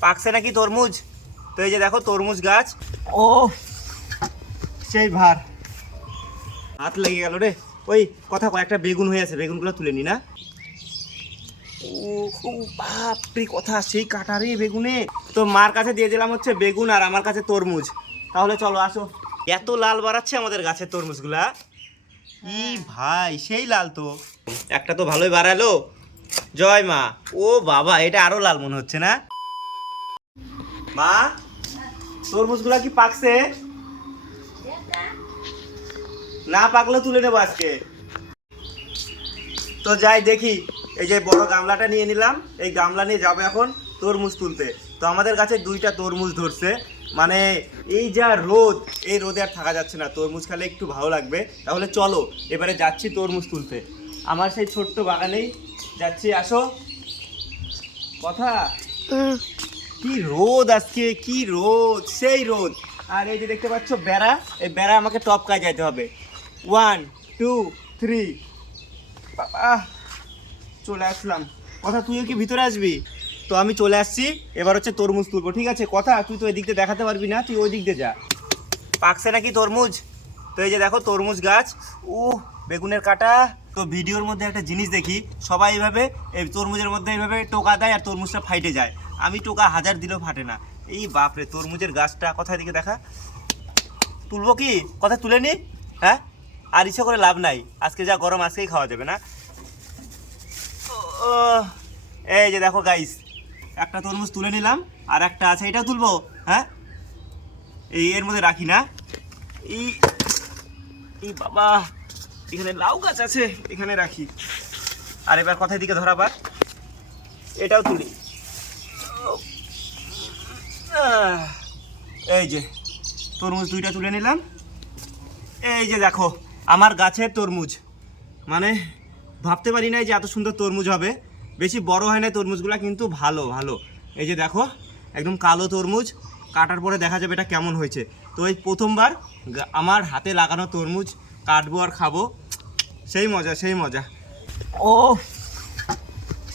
পাকছে নাকি তরমুজ? তো এই যে দেখো তরমুজ গাছ। ও। সেই ভার। হাত লেগে গেল রে। ওই কথা কয়েকটা বেগুন হয়ে আছে বেগুনগুলো তুলে নি না? ও বাপরে কথা সেই কাটা রে বেগুনে। তো মার কাছে দিয়ে দিলাম হচ্ছে বেগুন আর আমার কাছে তরমুজ। তাহলে চলো আসো। এত লাল বাড়াচ্ছে আমাদের গাছের তরমুজগুলা। ই ভাই সেই লাল তো। একটা তো ভালোই বাড়ালো। জয় মা। ও বাবা এটা আরও লাল মনে হচ্ছে না? মা, তরমুজগুলা কি পাকছে? না পাকলে তুলে নেব আজকে। তো যাই দেখি, এই যে বড় গামলাটা নিয়ে নিলাম, এই গামলা নিয়ে যাব এখন তরমুজ তুলতে। তো আমাদের কাছে দুইটা তরমুজ ধরছে মানে এই যা রোদ, এই রোদে আর থাকা যাচ্ছে না। তরমুজ খেলে একটু ভালো লাগবে। তাহলে চলো, এবারে যাচ্ছি তরমুজ তুলতে। আমার সেই ছোট্ট বাগানেই যাচ্ছি, আসো। কথা? কি রোদ আজকে, কি রোদ, সেই রোদ। আর এই যে দেখতে পাচ্ছ বেড়া, এই বেড়া আমাকে টপ টপকায় যেতে হবে। ওয়ান টু থ্রি চলে আসলাম। কথা, তুইও কি ভিতরে আসবি? তো আমি চলে আসছি, এবার হচ্ছে তরমুজ তুলবো, ঠিক আছে? কথা, তুই তো এদিক দিয়ে দেখাতে পারবি না, তুই ওই দিক দিয়ে যা। পাকছে নাকি তরমুজ? তো এই যে দেখো, তরমুজ গাছ। ও বেগুনের কাটা। তো ভিডিওর মধ্যে একটা জিনিস দেখি, সবাই এইভাবে, এই তরমুজের মধ্যে এইভাবে টোকা দেয় আর তরমুজটা ফাইটে যায়। আমি টোকা হাজার দিলেও ফাটে না। এই বাপরে, তরমুজের গাছটা কোথায় দিকে দেখা? তুলবো কি? কথা তুলে নি? হ্যাঁ? আর ইচ্ছা করে লাভ নাই। আজকে যা গরম, আজকেই খাওয়া যাবে, না? এই যে দেখো গাইস একটা তরমুজ তুলে নিলাম, আর একটা আছে, এটাও তুলবো হ্যাঁ? এই এর মধ্যে রাখি, না? এই এই বাবা, এখানে লাউ গাছ আছে, এখানে রাখি। আর এবার কথার দিকে ধরাবার? এটাও তুলি। এই যে, তরমুজ দুইটা তুলে নিলাম। এই যে দেখো, আমার গাছের তরমুজ। মানে ভাবতে পারি নাই যে এত সুন্দর তরমুজ হবে। বেশি বড় হয় না তরমুজগুলো, কিন্তু ভালো ভালো। এই যে দেখো, একদম কালো তরমুজ। কাটার পরে দেখা যাবে এটা কেমন হয়েছে। তো এই প্রথমবার আমার হাতে লাগানো তরমুজ কাটবো আর খাব। সেই মজা সেই মজা। ও,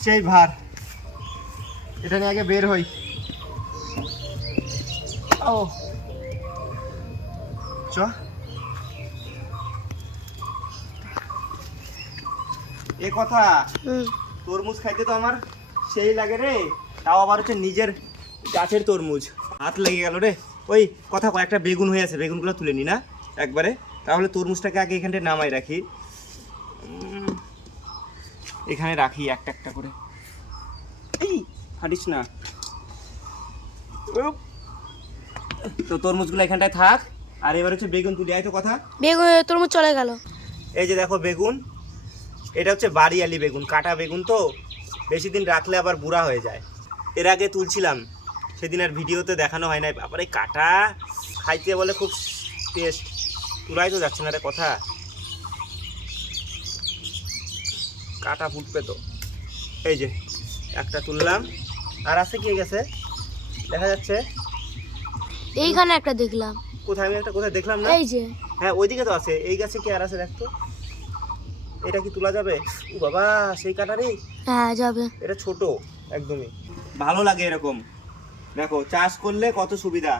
সেই ভার। এটা নিয়ে আগে বের হই। ও চ। এ কথা তরমুজ খাইতে তো আমার সেই লাগে রে তাও আবার হচ্ছে নিজের গাছের তরমুজ। হাত লেগে গেল রে। ওই কথা কয়েকটা বেগুন হয়ে আছে বেগুনগুলো তুলে নি না একবারে? তাহলে তরমুজটাকে আগে এখানটা নামাই রাখি। এখানে রাখি একটা একটা করে। এই হাঁটিস না। তো তরমুজগুলো এখানটায় থাক। আর এবার হচ্ছে বেগুন তুলি আয় তো কথা। বেগুন তরমুজ চলে গেল। এই যে দেখো বেগুন। এটা হচ্ছে বাড়িয়ালি বেগুন কাটা বেগুন তো। বেশি দিন রাখলে আবার বুড়া হয়ে যায়। এর আগে তুলছিলাম। সেদিন আর ভিডিওতে দেখানো হয় নাই। আবার এই কাটা খাইতে বলে খুব টেস্ট তুলাই তো যাচ্ছে না রে কথা। কাটা ফুটবে তো। এই যে একটা তুললাম। আর আছে কি গেছে? দেখা যাচ্ছে। এইখানে একটা দেখলাম। কোথায়? আমি একটা কোথায় দেখলাম না। এই যে। হ্যাঁ ওইদিকে তো আছে। এই গাছে কি আর আছে দেখতো? এটা কি তোলা যাবে? ও বাবা সেই কাটা রে হ্যাঁ যাবে। এটা ছোট একদমই। ভালো লাগে এরকম। দেখো চাষ করলে কত সুবিধা।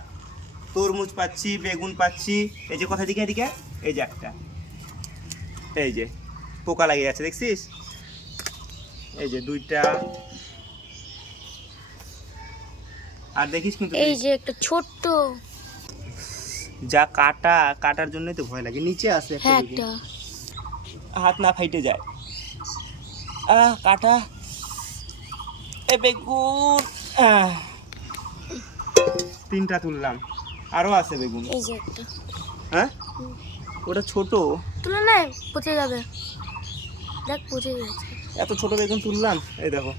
তরমুজ পাচ্ছি বেগুন পাচ্ছি। এই যে কথা দিকে? এদিকে? এই যে একটা। এই যে পোকা লাগে যাচ্ছে দেখছিস? এই যে দুইটা। আর দেখিস কিন্তু এই যে একটা ছোট্ট। যা কাটা কাটার জন্যই তো ভয় লাগে। নিচে একটা হ্যাঁ। একটা। হাত না ফাইটে যায়। আহ কাটা। এ বেগুন। তিনটা তুললাম। আরও আছে বেগুন। এই যে একটা। হ্যাঁ? ওটা ছোট। তুলে নাই পচে যাবে। দেখ পচে গেছে। এত ছোট বেগুন তুললাম। এই দেখো।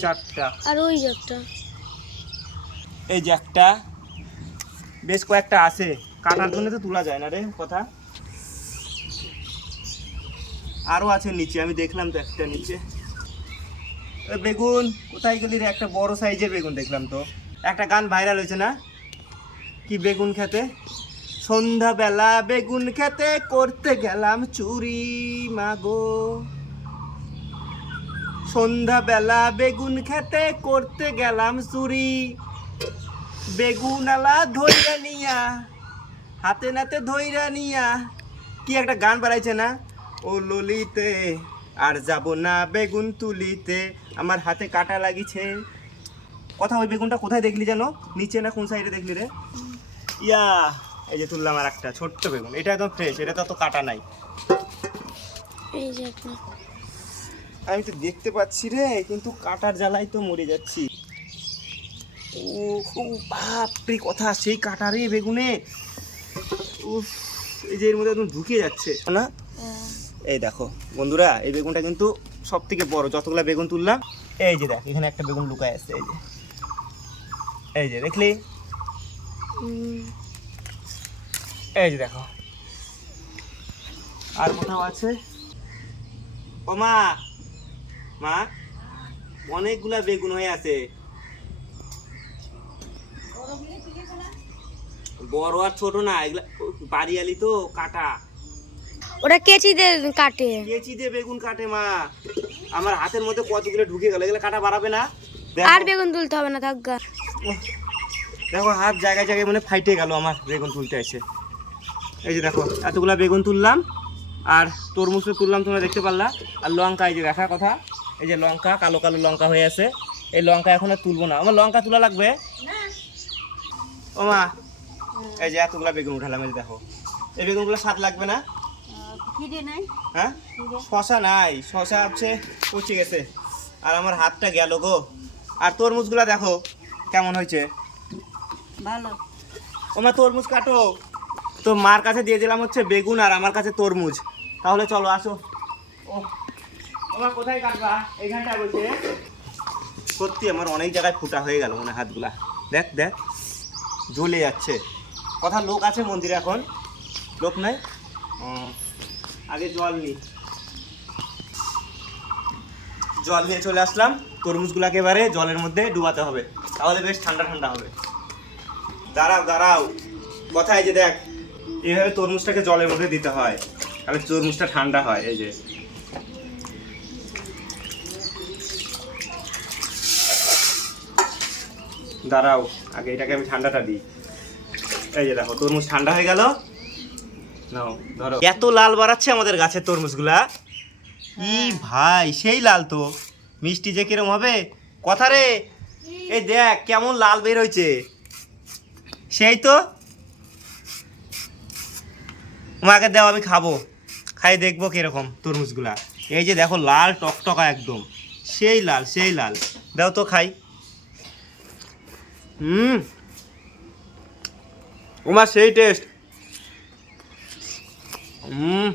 চারটা। আর ওই একটা। এই যে একটা, বেশ কয়েকটা আছে। কাটার জন্য তো তোলা যায় না রে, কথা। আরও আছে নিচে, আমি দেখলাম তো একটা নিচে। বেগুন, কোথায় গেলি রে? একটা বড় সাইজের বেগুন দেখলাম তো। একটা গান ভাইরাল হয়েছে না? কি বেগুন খেতে? সন্ধ্যাবেলা বেগুন খেতে করতে গেলাম চুরি, মাগো। সন্ধ্যাবেলা বেগুন খেতে করতে গেলাম চুরি। বেগুন আলা ধইরা নিয়া হাতে নাতে ধইরা নিয়া। কি একটা গান বাড়াইছে না? ও ললিতে আর যাব না বেগুন তুলিতে আমার হাতে কাটা লাগিছে। কথা ওই বেগুনটা কোথায় দেখলি জানো? নিচে না কোন সাইডে দেখলি রে? ইয়া এই যে তুললাম আর একটা ছোট্ট বেগুন। এটা একদম ফ্রেশ এটা তো অত কাটা নাই। এই যে আমি তো দেখতে পাচ্ছি রে কিন্তু কাটার জ্বালাই তো মরে যাচ্ছি। ও বাপরে কথা সেই কাটা রে বেগুনে। উফ এই যে এর মধ্যে একদম ঢুকিয়ে যাচ্ছে। না? হ্যাঁ। এই দেখো বন্ধুরা এই বেগুনটা কিন্তু সব থেকে বড় যতগুলা বেগুন তুললাম। এই যে দেখ এখানে একটা বেগুন লুকায় আছে এই যে। এই যে দেখলি? এই যে দেখো। আর কোথাও আছে? ও মা! মা অনেকগুলা বেগুন হয়ে আছে। বড় আর ছোট না এগুলা বাড়ি আলি তো কাটা। ওটা কেচি দিয়ে কাটে। কেচি দিয়ে বেগুন কাটে মা। আমার হাতের মধ্যে কতগুলো ঢুকে গেল এগুলো কাটা বাড়াবে না। আর বেগুন তুলতে হবে না থাকা দেখো হাত জায়গায় জায়গায় মানে ফাইটে গেল আমার বেগুন তুলতে এসে। এই যে দেখো এতগুলা বেগুন তুললাম আর তরমুজও তুললাম তোমরা দেখতে পারলা। আর লঙ্কা এই যে দেখার কথা এই যে লঙ্কা কালো কালো লঙ্কা হয়ে আছে। এই লঙ্কা এখন আর তুলবো না। আমার লঙ্কা তোলা লাগবে। ও মা এই যে এতগুলা বেগুন উঠালাম এই দেখো। এই বেগুনগুলো স্বাদ লাগবে না? হ্যাঁ? শশা নাই শশা হচ্ছে পচে গেছে। আর আমার হাতটা গেল গো। আর তরমুজগুলা দেখো কেমন হয়েছে? ভালো। ওমা তরমুজ কাটো। তো মার কাছে দিয়ে দিলাম হচ্ছে বেগুন আর আমার কাছে তরমুজ। তাহলে চলো আসো। ও ওমা কোথায় কাটবা? এইখানটায় বসে। সত্যি আমার অনেক জায়গায় ফুটা হয়ে গেল মনে হাতগুলা। দেখ দেখ। জ্বলে যাচ্ছে। কথা লোক আছে মন্দিরে এখন? লোক নাই? আগে জল নি জল নিয়ে চলে আসলাম। তরমুজগুলাকে এবারে জলের মধ্যে ডুবাতে হবে। তাহলে বেশ ঠান্ডা ঠান্ডা হবে। দাঁড়াও দাঁড়াও। কথায় যে দেখ, এইভাবে তরমুজটাকে জলের মধ্যে দিতে হয়। তাহলে তরমুজটা ঠান্ডা হয়, এই যে। দাঁড়াও, আগে এটাকে আমি ঠান্ডাটা দিই। এই যে দেখো, তরমুজ ঠান্ডা হয়ে গেল। নাও, ধরো। এত লাল বাড়াচ্ছে আমাদের গাছের তরমুজগুলা। ই ভাই, সেই লাল তো। মিষ্টি যে কিরম হবে? কথা রে। এই দেখ, কেমন লাল বের হয়েছে সেই তো। মাকে দাও, আমি খাব। খাই দেখব কীরকম তরমুজগুলা। এই যে দেখো, লাল টকটকা একদম। সেই লাল সেই লাল। দাও তো খাই। হুম। ওমা সেই টেস্ট হুম।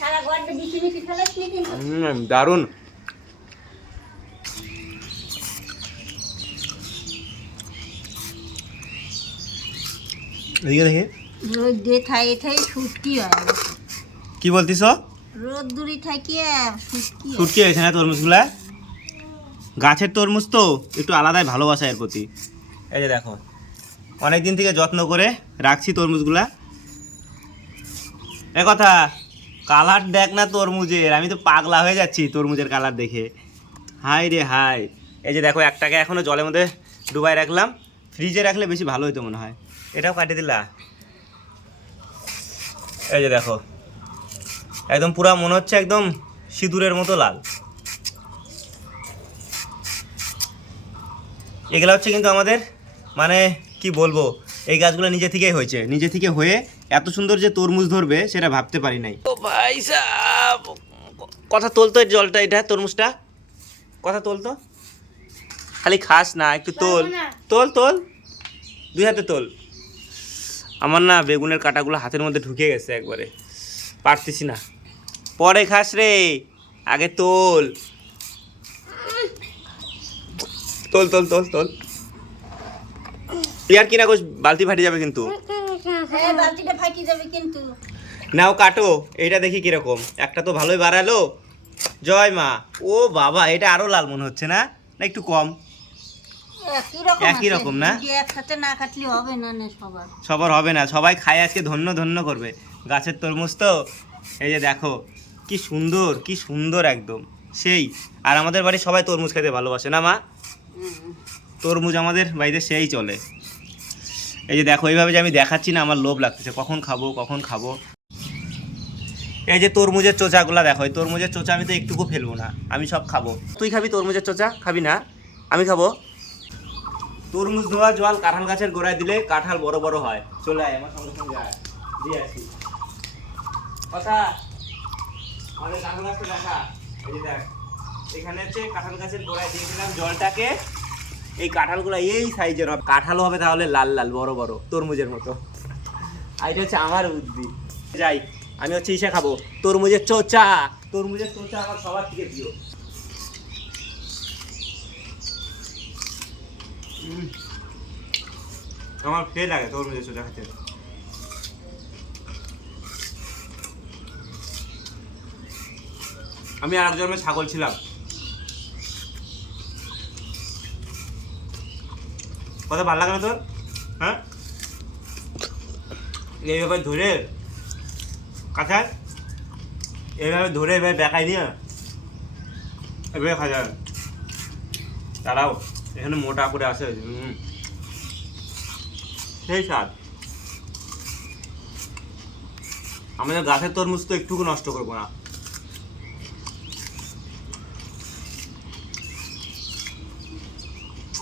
সারা ঘরটা বিচি বিচি ফেলাস নি কিন্তু হুম দারুণ। এদিকে দেখি। রোদ দিয়ে থাই থাই শুটকি হয়। কি বলতিস? রোদ দূরি থাকি শুটকি। ছুটকি হয়েছে না তরমুজগুলা গাছের তরমুজ তো একটু আলাদাই ভালোবাসা এর প্রতি। এই যে দেখো অনেক দিন থেকে যত্ন করে রাখছি তরমুজগুলা। এ কথা, কালার দেখ না তরমুজের, আমি তো পাগলা হয়ে যাচ্ছি তরমুজের কালার দেখে। হাই রে হাই। এই যে দেখো, একটাকে এখনও জলের মধ্যে ডুবাই রাখলাম। ফ্রিজে রাখলে বেশি ভালো হতো মনে হয়। এটাও কাটিয়ে দিলা। এই যে দেখো, একদম পুরা মনে হচ্ছে একদম সিঁদুরের মতো লাল। এগুলা হচ্ছে কিন্তু আমাদের মানে কি বলব এই গাছগুলো নিজে থেকেই হয়েছে। নিজে থেকে হয়ে এত সুন্দর যে তরমুজ ধরবে সেটা ভাবতে পারি নাই। ও ভাই সাব কথা তোলতো এই জলটা এটা তরমুজটা? কথা তোলতো? খালি খাস না একটু তোল। তোল তোল। দুই হাতে তোল। আমার না বেগুনের কাঁটাগুলো হাতের মধ্যে ঢুকে গেছে একবারে। পারতেছি না। পরে খাস রে। আগে তোল। তোল তোল তোল তোল। তুই আর কিনা কোষ বালতি ফাটি যাবে কিন্তু। হ্যাঁ বালতিটা ফাটি যাবে কিন্তু। নাও কাটো। এটা দেখি কীরকম। একটা তো ভালোই বাড়ালো। জয় মা। ও বাবা এটা আরও লাল মনে হচ্ছে না? না একটু কম। একই রকম না? একসাথে না কাটলে হবে না না সবার। সবার হবে না। সবাই খায় আজকে ধন্য ধন্য করবে। গাছের তরমুজ তো। এই যে দেখো কি সুন্দর কি সুন্দর একদম। সেই। আর আমাদের বাড়ি সবাই তরমুজ খেতে ভালোবাসে না মা? তরমুজ আমাদের বাড়িতে সেই চলে। এই যে দেখো, এইভাবে যে আমি দেখাচ্ছি না, আমার লোভ লাগতেছে। কখন খাব কখন খাব? এই যে তরমুজের চোচাগুলো দেখো, এই তরমুজের চোচা আমি তো একটুকু ফেলব না, আমি সব খাব। তুই খাবি তরমুজের চোচা? খাবি না? আমি খাব। তরমুজ ধোয়া, জল, কাঁঠাল গাছের গোড়ায় দিলে কাঁঠাল বড় বড় হয়। চলে আয়, আমার সঙ্গে সঙ্গে আয়। দিয়ে আসি। কথা? আমাদের কাঁঠাল গাছটা দেখা। এই যে দেখ, এখানে হচ্ছে কাঁঠাল গাছের গোড়ায় দিয়েছিলাম জলটাকে। এই কাঁঠালগুলো এই সাইজের হবে। কাঁঠালও হবে তাহলে লাল লাল, বড় বড়, তরমুজের মতো। আর এটা হচ্ছে আমার বুদ্ধি যাই, আমি হচ্ছে ইসে খাব। তরমুজের চোচা। তরমুজের চোচা আমার সবার থেকে প্রিয়। আমার ফেল লাগে তরমুজের চোচা খেতে। আমি আর জন্মে ছাগল ছিলাম। কথা ভালো লাগে না তোর? হ্যাঁ? এইভাবে ধরে কাঁচায় এইভাবে ধরে এবার দেখাই নিয়ে খাওয়া যায়। তারাও এখানে মোটা করে আসে। সেই স্বাদ। আমাদের গাছের তরমুজ তো একটুকু নষ্ট করব না।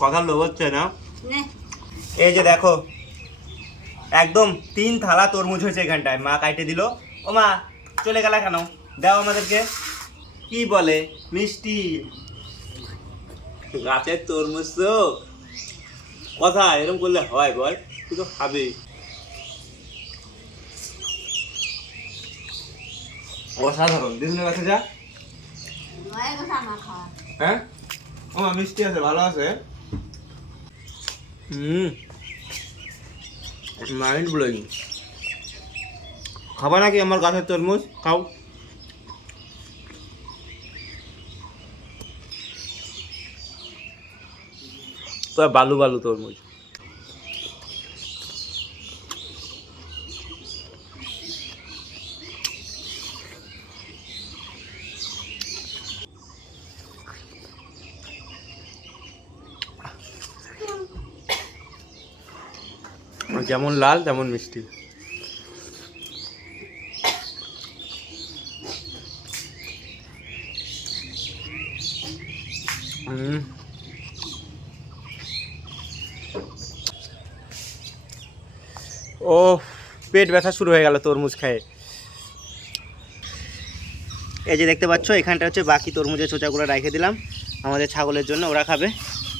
কথা লোভ হচ্ছে নে। এই যে দেখো একদম তিন থালা তরমুজ হয়েছে এখানটায়। মা কাইটে দিল। ও মা চলে গেলা কেন? দাও আমাদেরকে। কি বলে? মিষ্টি। গাছের তরমুজ তো। কথা এরকম করলে হয় বল তুই তো খাবি। অসাধারণ। দিদিনের কাছে যা। হ্যাঁ? ও মিষ্টি আছে ভালো আছে। মাইন্ড ব্লোয়িং খাবা নাকি আমার গাছের তরমুজ? খাও। বালু বালু তরমুজ। যেমন লাল, তেমন মিষ্টি। ও পেট ব্যথা শুরু হয়ে গেল তরমুজ খেয়ে। এই যে দেখতে পাচ্ছ, এখানটা হচ্ছে বাকি তরমুজের চোচাগুলো রেখে দিলাম। আমাদের ছাগলের জন্য ওরা খাবে।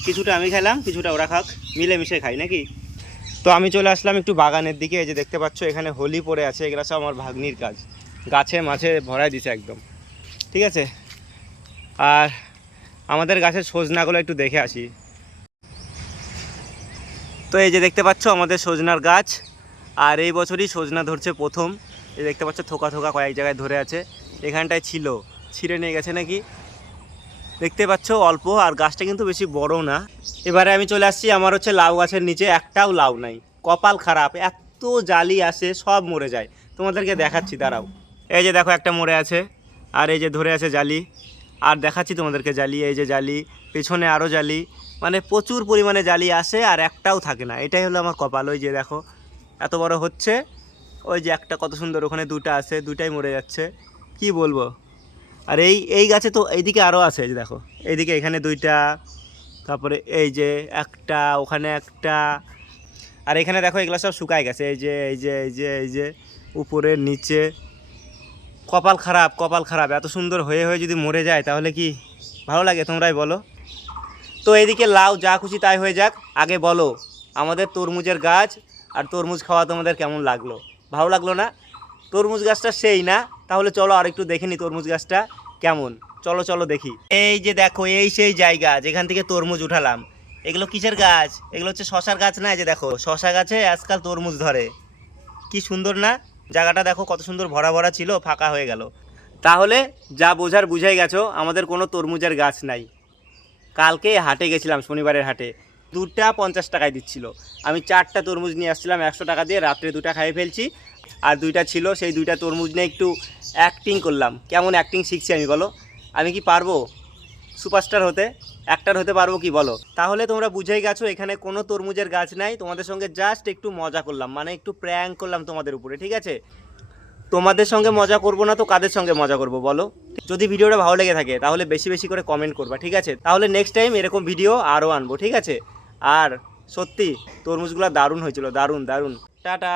কিছুটা আমি খেলাম, কিছুটা ওরা খাক। মিলেমিশে খাই, নাকি? তো আমি চলে আসলাম একটু বাগানের দিকে, এই যে দেখতে পাচ্ছ, এখানে হোলি পড়ে আছে, এগুলো সব আমার ভাগ্নির কাজ। গাছে মাছে ভরাই দিছে একদম। ঠিক আছে? আর আমাদের গাছের সজনাগুলো একটু দেখে আসি। তো এই যে দেখতে পাচ্ছ আমাদের সজনার গাছ, আর এই বছরই সজনা ধরছে প্রথম। এই দেখতে পাচ্ছ, থোকা থোকা কয়েক জায়গায় ধরে আছে। এখানটায় ছিল। ছিঁড়ে নিয়ে গেছে নাকি? দেখতে পাচ্ছ, অল্প, আর গাছটা কিন্তু বেশি বড় না। এবারে আমি চলে আসছি আমার হচ্ছে লাউ গাছের নিচে, একটাও লাউ নাই। কপাল খারাপ, এত জালি আসে, সব মরে যায়। তোমাদেরকে দেখাচ্ছি, দাঁড়াও। এই যে দেখো, একটা মরে আছে, আর এই যে ধরে আছে জালি। আর দেখাচ্ছি তোমাদেরকে জালি, এই যে জালি, পেছনে আরও জালি। মানে প্রচুর পরিমাণে জালি আসে, আর একটাও থাকে না। এটাই হলো আমার কপাল, ওই যে দেখো। এত বড় হচ্ছে, ওই যে একটা কত সুন্দর, ওখানে দুটো আছে দুটাই মরে যাচ্ছে। কি বলব? আর এই এই গাছে তো এইদিকে আরও আছে যে দেখো। এইদিকে এখানে দুইটা, তারপরে এই যে একটা, ওখানে একটা। আর এখানে দেখো, এগুলো সব শুকায় গেছে। এই যে এই যে এই যে এই যে, উপরে, নিচে। কপাল খারাপ কপাল খারাপ। এত সুন্দর হয়ে হয়ে যদি মরে যায়, তাহলে কি ভালো লাগে? তোমরাই বলো। তো এইদিকে লাউ, যা খুশি তাই হয়ে যাক। আগে বলো, আমাদের তরমুজের গাছ আর তরমুজ খাওয়া তোমাদের কেমন লাগল? ভালো লাগল না? তরমুজ গাছটা সেই না। তাহলে চলো আর একটু দেখে নি তরমুজ গাছটা কেমন। চলো চলো দেখি। এই যে দেখো, এই সেই জায়গা যেখান থেকে তরমুজ উঠালাম। এগুলো কিসের গাছ? এগুলো হচ্ছে শশার গাছ না যে দেখো, শশা গাছে আজকাল তরমুজ ধরে। কি সুন্দর না? জায়গাটা দেখো, কত সুন্দর ভরা ভরা ছিল, ফাঁকা হয়ে গেল। তাহলে যা বোঝার বুঝাই গেছো, আমাদের কোনো তরমুজের গাছ নাই। কালকে হাটে গেছিলাম, শনিবারের হাটে। দুটা পঞ্চাশ টাকায় দিচ্ছিল। আমি চারটা তরমুজ নিয়ে আসছিলাম, একশো টাকা দিয়ে, রাত্রে দুটা খাইয়ে ফেলছি। আর দুইটা ছিল, সেই দুইটা তরমুজ নিয়ে একটু অ্যাক্টিং করলাম। কেমন অ্যাক্টিং শিখছি আমি বলো? আমি কি পারব? সুপারস্টার হতে? অ্যাক্টার হতে পারব কি বলো? তাহলে তোমরা বুঝেই গেছো, এখানে কোনো তরমুজের গাছ নাই। তোমাদের সঙ্গে জাস্ট একটু মজা করলাম মানে একটু প্র্যাঙ্ক করলাম তোমাদের উপরে, ঠিক আছে? তোমাদের সঙ্গে মজা করব না তো কাদের সঙ্গে মজা করব বলো? যদি ভিডিওটা ভালো লেগে থাকে, তাহলে বেশি বেশি করে কমেন্ট করবা, ঠিক আছে? তাহলে নেক্সট টাইম এরকম ভিডিও আরও আনব, ঠিক আছে? আর সত্যি, তরমুজগুলো দারুণ হয়েছিল, দারুণ দারুণ। টাটা!